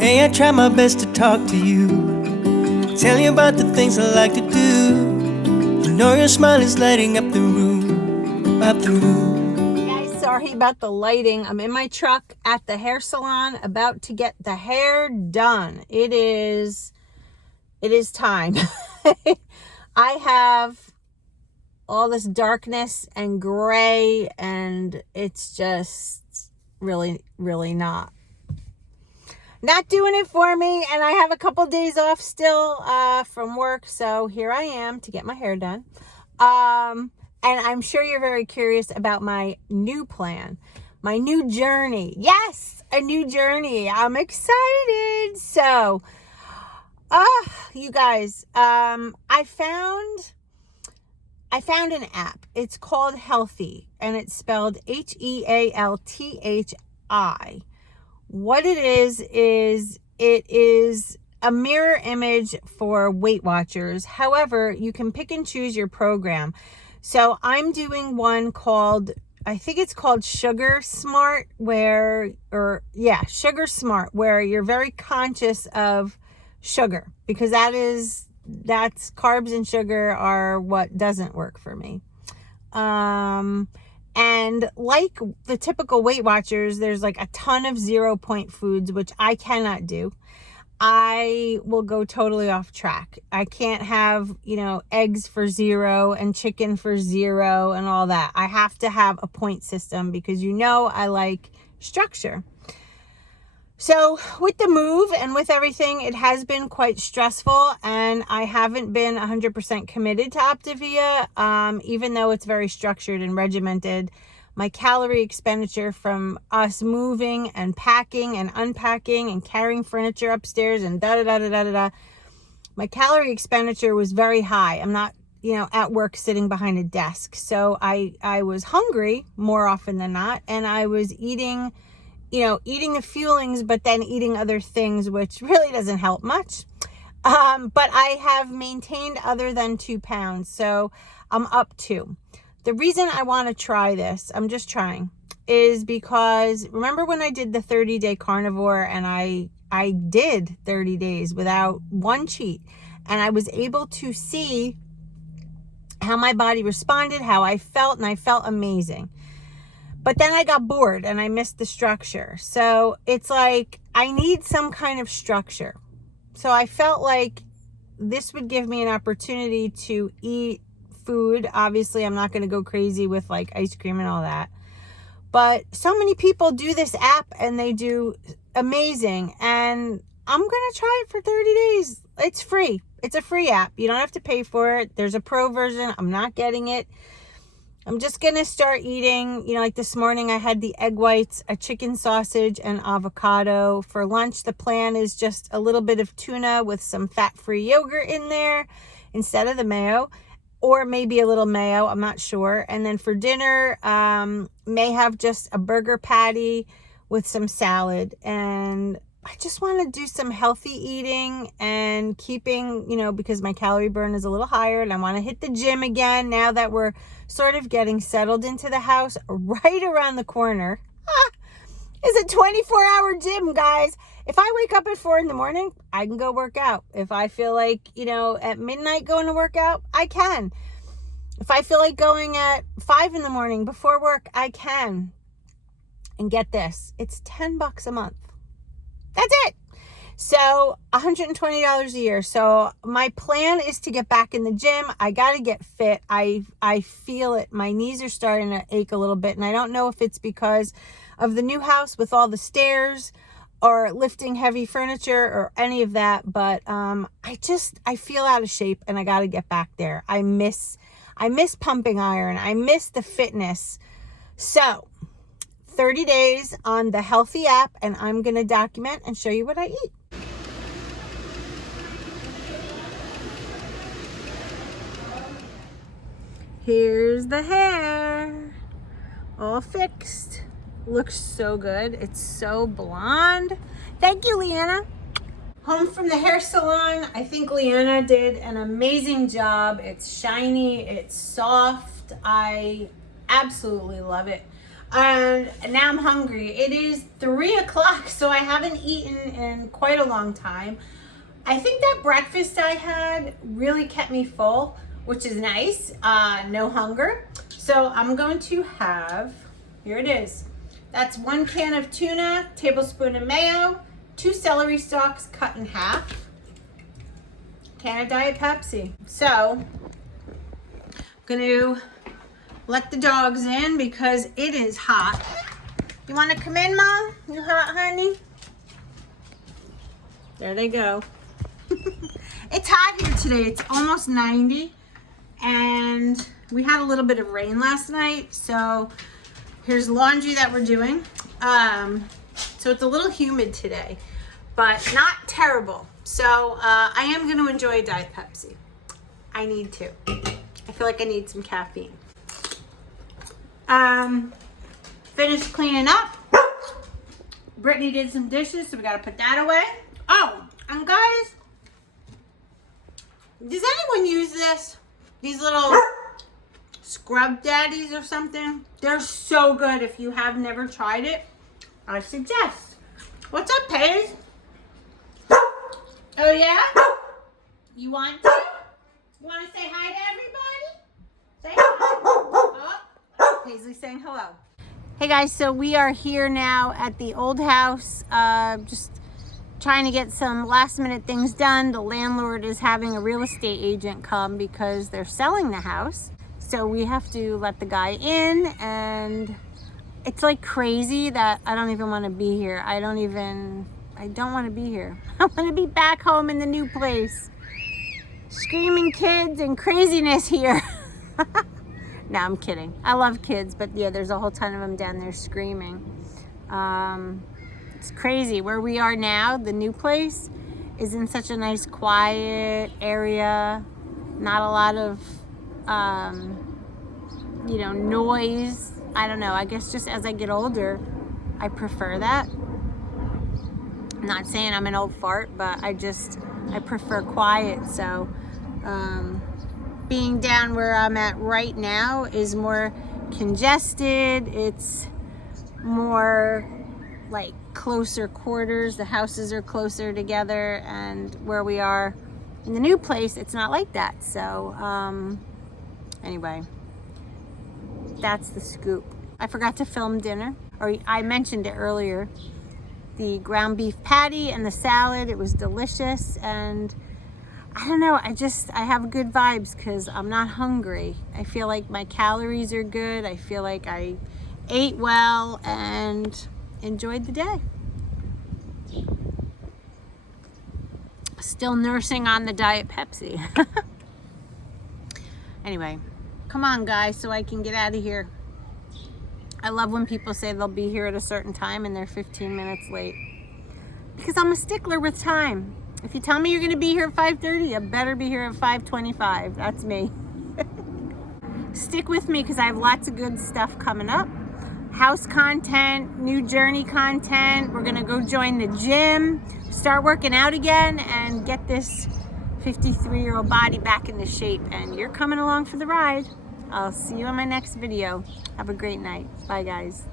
Hey, I try my best to talk to you, tell you about the things I like to do. You know your smile is lighting up the room, up the room. Guys, sorry about the lighting. I'm in my truck at the hair salon about to get the hair done. It is time. I have all this darkness and gray, and it's just really not doing it for me. And I have a couple days off still from work, so here I am to get my hair done. And I'm sure you're very curious about my new plan, my new journey. Yes, a new journey. I'm excited. So you guys, I found an app. It's called Healthy, and it's spelled HEALTHI. What it is it is a mirror image for Weight Watchers. However, you can pick and choose your program. So I'm doing one called, I think it's called Sugar Smart, Sugar Smart, where you're very conscious of sugar, because that's carbs and sugar are what doesn't work for me. And like the typical Weight Watchers, there's like a ton of 0-point foods, which I cannot do. I will go totally off track. I can't have, eggs for 0 and chicken for 0 and all that. I have to have a point system because I like structure. So with the move and with everything, it has been quite stressful, and I haven't been 100% committed to Optavia, even though it's very structured and regimented. My calorie expenditure from us moving and packing and unpacking and carrying furniture upstairs and my calorie expenditure was very high. I'm not, at work sitting behind a desk. So I was hungry more often than not, and I was eating the fuelings, but then eating other things, which really doesn't help much. But I have maintained other than 2 pounds. So I'm up 2. The reason I want to try this, I'm just trying, is because remember when I did the 30-day carnivore, and I did 30 days without one cheat, and I was able to see how my body responded, how I felt, and I felt amazing. But then I got bored and I missed the structure. So it's like I need some kind of structure. So I felt like this would give me an opportunity to eat food. Obviously, I'm not going to go crazy with like ice cream and all that. But so many people do this app and they do amazing. And I'm going to try it for 30 days. It's free. It's a free app. You don't have to pay for it. There's a pro version. I'm not getting it. I'm just going to start eating, like this morning I had the egg whites, a chicken sausage, and avocado. For lunch, the plan is just a little bit of tuna with some fat-free yogurt in there instead of the mayo, or maybe a little mayo, I'm not sure. And then for dinner, may have just a burger patty with some salad. And I just want to do some healthy eating and keeping, because my calorie burn is a little higher, and I want to hit the gym again now that we're sort of getting settled into the house. Right around the corner is a 24-hour gym, guys. If I wake up at 4 in the morning, I can go work out. If I feel like, at midnight going to work out, I can. If I feel like going at 5 in the morning before work, I can. And get this, it's $10 a month. That's it. So $120 a year. So my plan is to get back in the gym. I got to get fit. I feel it. My knees are starting to ache a little bit. And I don't know if it's because of the new house with all the stairs or lifting heavy furniture or any of that. But I feel out of shape, and I got to get back there. I miss pumping iron. I miss the fitness. So 30 days on the Healthy app, and I'm going to document and show you what I eat. Here's the hair, all fixed. Looks so good. It's so blonde. Thank you, Leanna. Home from the hair salon. I think Leanna did an amazing job. It's shiny, it's soft. I absolutely love it. And now I'm hungry. It is 3 o'clock, so I haven't eaten in quite a long time. I think that breakfast I had really kept me full, which is nice. No hunger. So I'm going to have, here it is. That's 1 can of tuna, tablespoon of mayo, 2 celery stalks cut in half, can of Diet Pepsi. So I'm going to let the dogs in because it is hot. You want to come in, Mom? You hot, honey? There they go. It's hot here today. It's almost 90. And we had a little bit of rain last night. So here's laundry that we're doing. So it's a little humid today, but not terrible. So I am going to enjoy Diet Pepsi. I need to. I feel like I need some caffeine. Finished cleaning up. Brittany did some dishes, so we got to put that away. Oh, and guys, does anyone use this? These little scrub daddies or something? They're so good. If you have never tried it, I suggest. What's up, Paige? Oh, yeah? You want to? You want to say hi to everybody? Say hi. Oh, Paisley's saying hello. Hey guys, so we are here now at the old house, just trying to get some last minute things done. The landlord is having a real estate agent come because they're selling the house. So we have to let the guy in, and it's like crazy that I don't even want to be here. I don't want to be here. I want to be back home in the new place. Screaming kids and craziness here. No, I'm kidding. I love kids, but yeah, there's a whole ton of them down there screaming. It's crazy. Where we are now, the new place, is in such a nice, quiet area. Not a lot of, noise. I don't know. I guess just as I get older, I prefer that. I'm not saying I'm an old fart, but I prefer quiet. So, being down where I'm at right now is more congested. It's more like closer quarters. The houses are closer together, and where we are in the new place, it's not like that. So anyway, that's the scoop. I forgot to film dinner, or I mentioned it earlier. The ground beef patty and the salad, it was delicious. And I don't know, I have good vibes because I'm not hungry. I feel like my calories are good. I feel like I ate well and enjoyed the day. Still nursing on the Diet Pepsi. Anyway, come on guys, so I can get out of here. I love when people say they'll be here at a certain time and they're 15 minutes late. Because I'm a stickler with time. If you tell me you're going to be here at 5:30, you better be here at 5:25. That's me. Stick with me because I have lots of good stuff coming up. House content, new journey content. We're going to go join the gym, start working out again, and get this 53-year-old body back into shape. And you're coming along for the ride. I'll see you on my next video. Have a great night. Bye, guys.